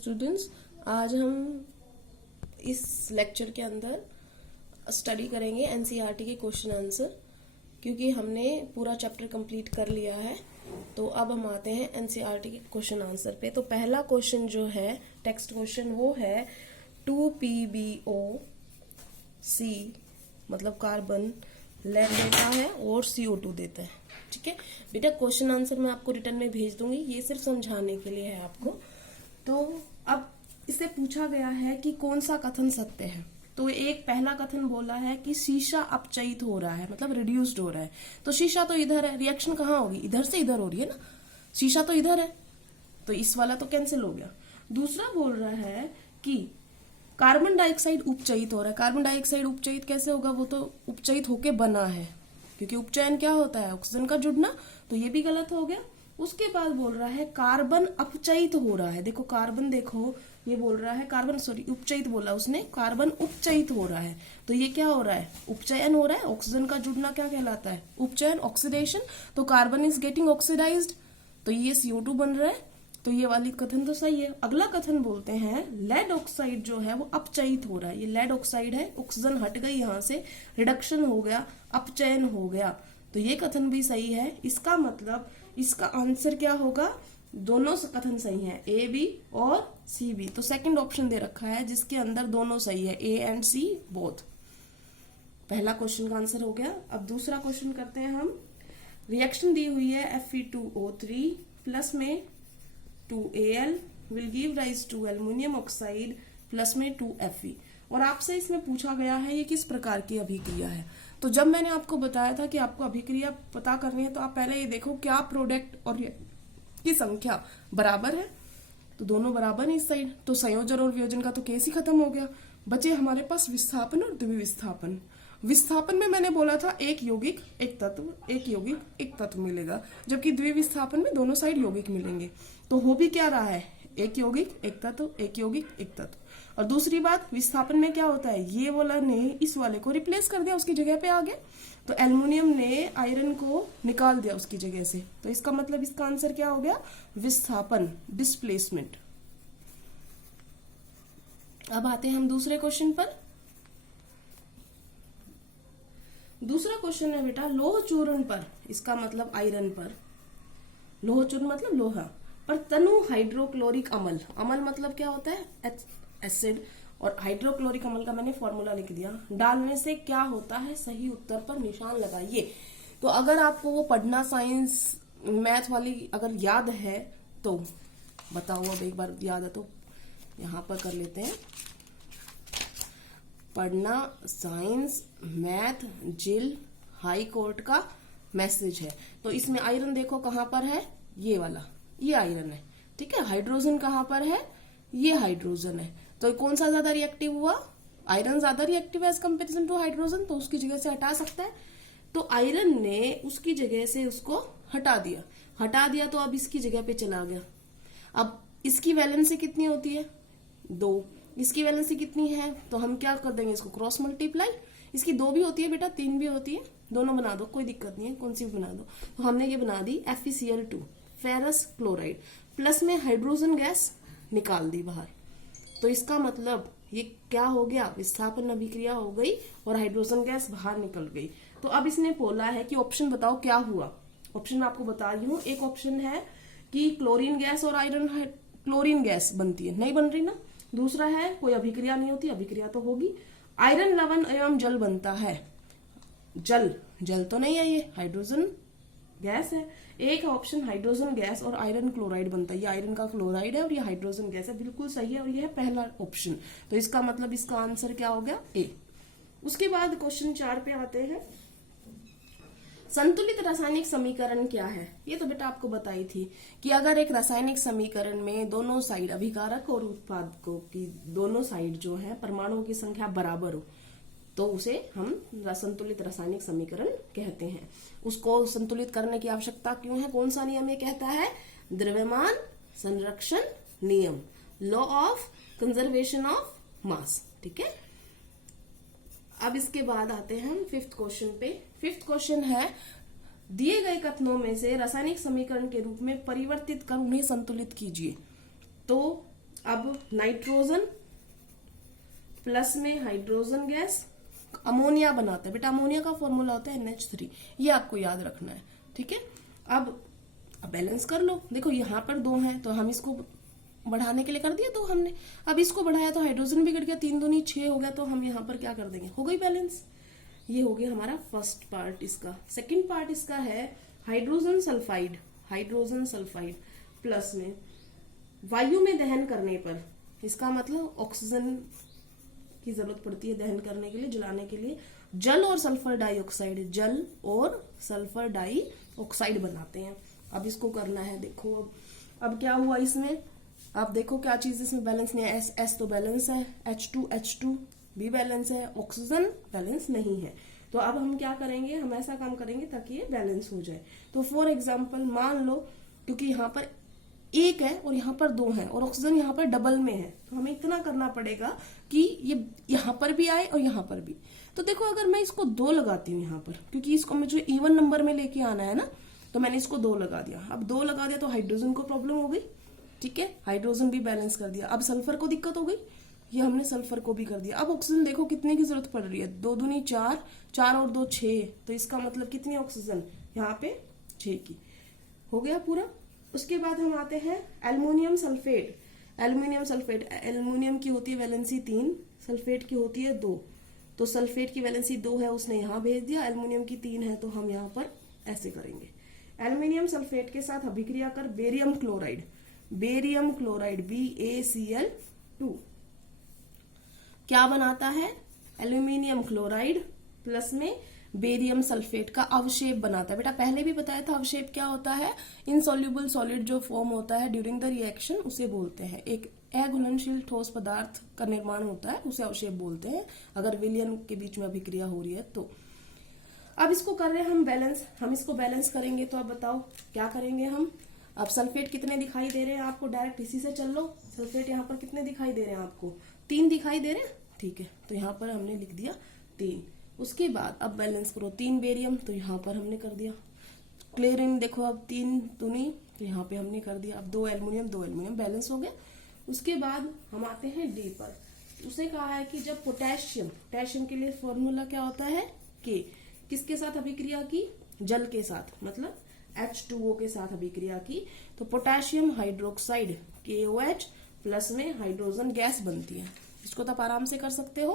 Students, आज हम इस लेक्चर के अंदर स्टडी करेंगे एनसीईआरटी के क्वेश्चन आंसर। क्योंकि हमने पूरा चैप्टर कंप्लीट कर लिया है तो अब हम आते हैं एनसीईआरटी के क्वेश्चन आंसर पे। तो पहला क्वेश्चन जो है टेक्स्ट क्वेश्चन वो है 2PbO C मतलब कार्बन लेड देता है और CO2 देता है। ठीक है बेटा, क्वेश्चन आंसर मैं आपको रिटर्न में भेज दूंगी, ये सिर्फ समझाने के लिए है आपको। तो अब इससे पूछा गया है कि कौन सा कथन सत्य है। तो एक पहला कथन बोला है कि शीशा अपचयित हो रहा है, मतलब रिड्यूस्ड हो रहा है। तो शीशा तो इधर है, रिएक्शन कहाँ होगी, इधर से इधर हो रही है ना, शीशा तो इधर है, तो इस वाला तो कैंसिल हो गया। दूसरा बोल रहा है कि कार्बन डाइऑक्साइड उपचयित हो रहा है। कार्बन डाइऑक्साइड उपचयित कैसे होगा, वो तो उपचयित होके बना है, क्योंकि उपचयन क्या होता है, ऑक्सीजन का जुड़ना, तो ये भी गलत हो गया। उसके बाद बोल रहा है कार्बन अपचयित हो रहा है। देखो कार्बन, देखो ये बोल रहा है कार्बन, सॉरी उपचयित बोला उसने, कार्बन उपचयित हो रहा है। तो ये क्या हो रहा है, उपचयन हो रहा है। ऑक्सीजन का जुड़ना क्या कहलाता है, उपचयन, ऑक्सीडेशन। तो कार्बन इज गेटिंग ऑक्सीडाइज्ड, तो ये CO2 बन रहा है। तो ये वाली कथन तो सही है। अगला कथन बोलते हैं लेड ऑक्साइड जो है वो अपचयित हो रहा है। ये लेड ऑक्साइड है, ऑक्सीजन हट गई यहाँ से, रिडक्शन हो गया, अपचयन हो गया, तो ये कथन भी सही है। इसका मतलब इसका आंसर क्या होगा, दोनों कथन सही हैं, A B और C B। तो सेकंड ऑप्शन दे रखा है जिसके अंदर दोनों सही है, A and C बोथ। पहला क्वेश्चन का आंसर हो गया। अब दूसरा क्वेश्चन करते हैं हम। रिएक्शन दी हुई है Fe2O3 प्लस में 2Al will give rise to aluminium oxide plus में 2Fe। और आपसे इसमें पूछा गया है ये किस प्रकार की अभिक्रिया है। तो जब मैंने आपको बताया था कि आपको अभिक्रिया पता करनी है तो आप पहले ये देखो क्या प्रोडक्ट और की संख्या बराबर है, तो दोनों बराबर है इस साइड, तो संयोजन और वियोजन का तो केस ही खत्म हो गया। बचे हमारे पास विस्थापन और द्विविस्थापन। विस्थापन में मैंने बोला था एक यौगिक एक तत्व, एक यौगिक एक तत्व मिलेगा, जबकि द्विविस्थापन में दोनों साइड यौगिक मिलेंगे। तो हो भी क्या रहा है, एक यौगिक एक तत्व, एक यौगिक एक तत्व। और दूसरी बात, विस्थापन में क्या होता है, ये वाला ने इस वाले को रिप्लेस कर दिया, उसकी जगह पे आ गया। तो एल्युमिनियम ने आयरन को निकाल दिया उसकी जगह से, तो इसका मतलब इसका आंसर क्या हो गया, विस्थापन, डिस्प्लेसमेंट। अब आते हैं हम दूसरे क्वेश्चन पर। दूसरा क्वेश्चन है बेटा लोह चूर्ण पर, इसका मतलब आयरन पर, लोह चूर्ण मतलब लोहा पर तनु हाइड्रोक्लोरिक अम्ल, अम्ल मतलब क्या होता है, एसिड, और हाइड्रोक्लोरिक अम्ल का मैंने फॉर्मूला लिख दिया, डालने से क्या होता है, सही उत्तर पर निशान लगाइए। तो अगर आपको वो पढ़ना साइंस मैथ वाली अगर याद है तो बताओ, अब एक बार याद है तो यहाँ पर कर लेते हैं। पढ़ना साइंस मैथ जिल हाई कोर्ट का मैसेज है। तो इसमें आयरन देखो कहाँ पर है, ये वाला, ये आयरन है, ठीक है। हाइड्रोजन कहाँ पर है, ये हाइड्रोजन है। तो कौन सा ज्यादा रिएक्टिव हुआ, आयरन ज्यादा रिएक्टिव है एज कंपेरिजन टू हाइड्रोजन, तो उसकी जगह से हटा सकता है। तो आयरन ने उसकी जगह से उसको हटा दिया, तो अब इसकी जगह पे चला गया। अब इसकी वैलेंसी कितनी होती है, 2, इसकी वैलेंसी कितनी है, तो हम क्या कर देंगे, इसको क्रॉस मल्टीप्लाई। इसकी 2 भी होती है बेटा, 3 भी होती है, दोनों बना दो, कोई दिक्कत नहीं है, कौन सी भी बना दो। तो हमने ये बना दी FeCl2 फेरस क्लोराइड, प्लस में हाइड्रोजन गैस निकाल दी बाहर। तो इसका मतलब ये क्या हो गया, विस्थापन अभिक्रिया हो गई और हाइड्रोजन गैस बाहर निकल गई। तो अब इसने बोला है कि ऑप्शन बताओ क्या हुआ। ऑप्शन मैं आपको बता रही हूँ। एक ऑप्शन है कि क्लोरीन गैस और आयरन क्लोरीन गैस बनती है, नहीं बन रही ना। दूसरा है कोई अभिक्रिया नहीं होती, अभिक्रिया तो होगी। आयरन लवण एवं जल बनता है, जल तो नहीं है, ये हाइड्रोजन गैस है। एक ऑप्शन हाइड्रोजन गैस और आयरन क्लोराइड बनता है, ये आयरन का क्लोराइड है और ये हाइड्रोजन गैस है, बिल्कुल सही है, और ये है पहला ऑप्शन। तो इसका मतलब इसका आंसर क्या हो गया, A। उसके बाद क्वेश्चन 4 पे आते हैं। संतुलित रासायनिक समीकरण क्या है। ये तो बेटा आपको बताई थी कि अगर एक रासायनिक समीकरण में दोनों साइड, अभिकारक और उत्पादकों की दोनों साइड जो है परमाणुओं की संख्या बराबर हो, तो उसे हम संतुलित रासायनिक समीकरण कहते हैं। उसको संतुलित करने की आवश्यकता क्यों है, कौन सा नियम ये कहता है, द्रव्यमान संरक्षण नियम, law of conservation of mass, ठीक है। अब इसके बाद आते हैं हम 5th क्वेश्चन पे। 5th क्वेश्चन है दिए गए कथनों में से रासायनिक समीकरण के रूप में परिवर्तित कर उन्हें संतुलित कीजिए। तो अब नाइट्रोजन प्लस में हाइड्रोजन गैस अमोनिया बनाता है। बेटा अमोनिया का फॉर्मूला होता है NH3, ये आपको याद रखना है, ठीक है। अब बैलेंस कर लो। देखो यहाँ पर 2 है तो हम इसको बढ़ाने के लिए कर दिया तो हमने, अब इसको बढ़ाया तो हाइड्रोजन भी घट गया, 3 दूनी 6 हो गया, तो हम यहाँ पर क्या कर देंगे, हो गई बैलेंस। ये हो गया हमारा फर्स्ट पार्ट इसका। सेकेंड पार्ट इसका है hydrogen sulphide. Hydrogen sulphide plus में वायु में दहन करने पर, इसका मतलब ऑक्सीजन की जरूरत पड़ती है दहन करने के लिए, जलाने के लिए, जल और सल्फर डाइऑक्साइड, जल और सल्फर डाइऑक्साइड बनाते हैं। अब इसको करना है। देखो अब क्या हुआ इसमें, आप देखो क्या चीज इसमें बैलेंस नहीं है। S तो बैलेंस है, H2 भी बैलेंस है, ऑक्सीजन बैलेंस नहीं है। तो अब हम क्या करेंगे, हम ऐसा काम करेंगे ताकि ये बैलेंस हो जाए। तो फॉर एग्जाम्पल मान लो, क्योंकि यहाँ पर 1 है और यहाँ पर 2 है और ऑक्सीजन यहाँ पर डबल में है, तो हमें इतना करना पड़ेगा कि ये यहाँ पर भी आए और यहाँ पर भी। तो देखो अगर मैं इसको 2 लगाती हूँ यहाँ पर, क्योंकि इसको मुझे इवन नंबर में लेके आना है ना, तो मैंने इसको 2 लगा दिया। अब 2 लगा दिया तो हाइड्रोजन को प्रॉब्लम हो गई, ठीक है, हाइड्रोजन भी बैलेंस कर दिया। अब सल्फर को दिक्कत हो गई, ये हमने सल्फर को भी कर दिया। अब ऑक्सीजन देखो कितने की जरूरत पड़ रही है, 2 दूनी 4, 4 और 2 6, तो इसका मतलब कितनी ऑक्सीजन यहाँ पे 6 की, हो गया पूरा। उसके बाद हम आते हैं aluminium sulphate. Aluminium sulphate, aluminium की होती है वैलेंसी 3, सल्फेट की होती है 2, तो सल्फेट की वैलेंसी 2 है, उसने यहाँ भेज दिया। एल्युमिनियम की 3 है, तो हम यहाँ पर ऐसे करेंगे। एल्युमिनियम सल्फेट के साथ अभिक्रिया कर barium chloride, barium chloride BaCl2 क्या बनाता है, एल्यूमिनियम क्लोराइड प्लस में बेरियम सल्फेट का अवशेप बनाता है। बेटा पहले भी बताया था अवशेप क्या होता है, इनसॉल्युबल सॉलिड जो फॉर्म होता है ड्यूरिंग द रिएक्शन, उसे बोलते हैं। एक अघुलनशील ठोस पदार्थ का निर्माण होता है, उसे अवशेप बोलते हैं, अगर विलयन के बीच में अभिक्रिया हो रही है तो। अब इसको कर रहे हैं हम बैलेंस, हम इसको बैलेंस करेंगे। तो अब बताओ क्या करेंगे हम। अब सल्फेट कितने दिखाई दे रहे हैं आपको, डायरेक्ट इसी से चल लो। सल्फेट यहाँ पर कितने दिखाई दे रहे हैं आपको, 3 दिखाई दे रहे हैं, ठीक है, तो यहाँ पर हमने लिख दिया 3। उसके बाद अब बैलेंस करो, 3 बेरियम, तो यहाँ पर हमने कर दिया। क्लोरीन देखो अब 3 दूनी, तो यहाँ पे हमने कर दिया। अब 2 एल्युमिनियम बैलेंस हो गया। उसके बाद हम आते हैं डी पर। उसे कहा है कि जब पोटेशियम के लिए फॉर्मूला क्या होता है, के, किसके साथ अभिक्रिया की, जल के साथ, मतलब H2O के साथ अभिक्रिया की, तो पोटेशियम हाइड्रोक्साइड KOH प्लस में हाइड्रोजन गैस बनती है। इसको तो आप आराम से कर सकते हो।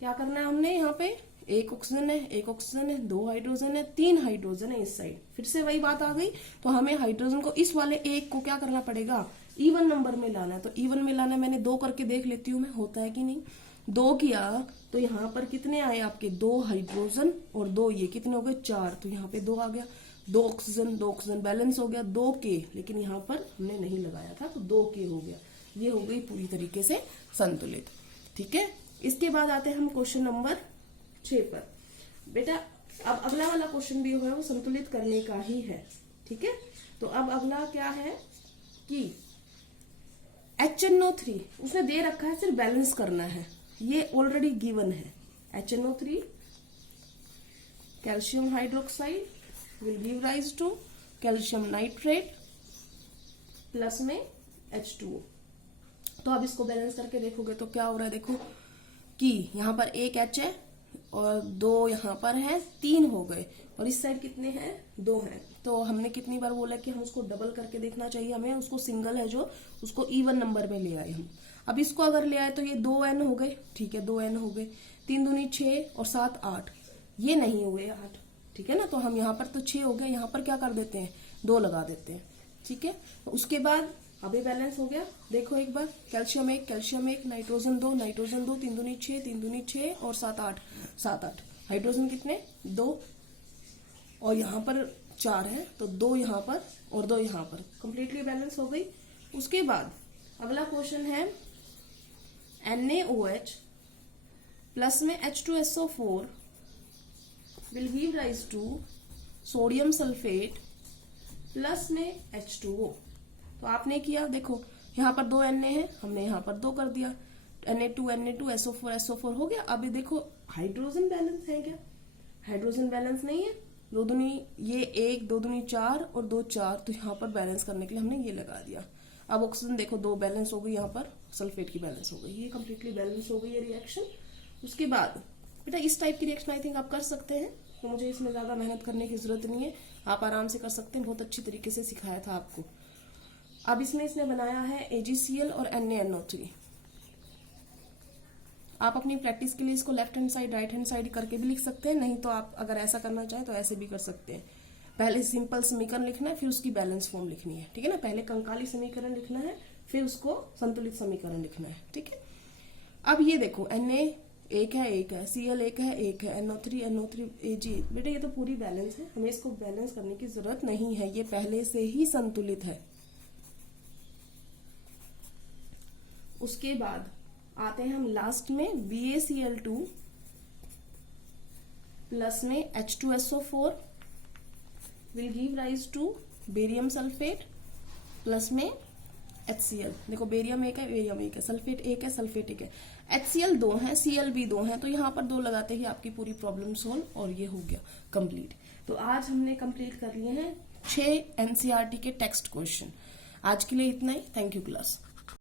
क्या करना है हमने, यहाँ पे 1 ऑक्सीजन है, 1 ऑक्सीजन है, 2 हाइड्रोजन है, 3 हाइड्रोजन है इस साइड। फिर से वही बात आ गई, तो हमें हाइड्रोजन को इस वाले 1 को क्या करना पड़ेगा, इवन नंबर में लाना है। तो इवन में लाना, मैंने 2 करके देख लेती हूँ मैं, होता है कि नहीं। 2 किया तो यहाँ पर कितने आए आपके, 2 हाइड्रोजन और 2 ये, कितने हो गए 4, तो यहाँ पे 2 आ गया। 2 ऑक्सीजन बैलेंस हो गया, 2 के, लेकिन यहाँ पर हमने नहीं लगाया था तो 2 के हो गया। ये हो गई पूरी तरीके से संतुलित, ठीक है। इसके बाद आते हैं हम क्वेश्चन नंबर 6 पर। बेटा अब अगला वाला क्वेश्चन भी है वो संतुलित करने का ही है, ठीक है। तो अब अगला क्या है कि HNO3 उसने दे रखा है, सिर्फ बैलेंस करना है, ये ऑलरेडी गिवन है। HNO3 calcium hydroxide will give rise to calcium nitrate plus में H2O। तो अब इसको बैलेंस करके देखोगे तो क्या हो रहा है, देखो कि यहाँ पर 1 H है और 2 यहाँ पर है, 3 हो गए, और इस साइड कितने हैं, 2 हैं। तो हमने कितनी बार बोला कि हम उसको डबल करके देखना चाहिए हमें, उसको सिंगल है जो, उसको इवन नंबर में ले आए हम। अब इसको अगर ले आए तो ये 2N हो गए, ठीक है, 2N हो गए, 3 दूनी 6 और 7 8, ये नहीं हुए 8, ठीक है ना। तो हम यहाँ पर तो 6 हो गए, यहाँ पर क्या कर देते हैं, 2 लगा देते हैं, ठीक है। तो उसके बाद अभी बैलेंस हो गया, देखो एक बार, कैल्शियम 1 नाइट्रोजन 2 3 दूनी 6 और 7 8, हाइड्रोजन कितने 2, और यहाँ पर 4 है, तो 2 यहाँ पर और 2 यहाँ पर, कंप्लीटली बैलेंस हो गई। उसके बाद अगला क्वेश्चन है NaOH प्लस में H2SO4 will give rise to sodium sulphate plus में H2O। तो आपने किया, देखो यहाँ पर 2 Na है, हमने यहाँ पर 2 कर दिया, Na2 SO4 हो गया। अभी देखो हाइड्रोजन बैलेंस है क्या, हाइड्रोजन बैलेंस नहीं है, 2 दूनी ये 1 2 दूनी 4 और 2 4, तो यहाँ पर बैलेंस करने के लिए हमने ये लगा दिया। अब ऑक्सीजन देखो 2 बैलेंस हो गई, यहाँ पर सल्फेट की बैलेंस हो गई, ये कंप्लीटली बैलेंस हो गई ये रिएक्शन। उसके बाद बेटा इस टाइप की रिएक्शन आई थिंक आप कर सकते हैं, तो मुझे इसमें ज्यादा मेहनत करने की जरूरत नहीं है, आप आराम से कर सकते हैं, बहुत अच्छी तरीके से सिखाया था आपको। अब इसमें इसने बनाया है AgCl और NaNO3। आप अपनी प्रैक्टिस के लिए इसको left hand side right hand side करके भी लिख सकते हैं, नहीं तो आप अगर ऐसा करना चाहें तो ऐसे भी कर सकते हैं। पहले सिंपल समीकरण लिखना है, फिर उसकी बैलेंस फॉर्म लिखनी है, ठीक है ना। पहले कंकाली समीकरण लिखना है, फिर उसको संतुलित समीकरण लिखना है, ठीक है। अब ये देखो Na एक है, Cl एक है, NO3 Ag, बेटा ये तो पूरी बैलेंस है, हमें इसको बैलेंस करने की जरूरत नहीं है, ये पहले से ही संतुलित है। उसके बाद आते हैं हम लास्ट में BaCl2 प्लस में H2SO4 will give rise to barium sulphate plus में HCl। देखो बेरियम एक है, सल्फेट एक है, HCl 2 है, Cl भी 2 है, तो यहाँ पर 2 लगाते ही आपकी पूरी प्रॉब्लम सोल्व, और ये हो गया कंप्लीट। तो आज हमने कंप्लीट कर लिए हैं 6 NCERT के टेक्स्ट क्वेश्चन। आज के लिए इतना ही। Thank you class.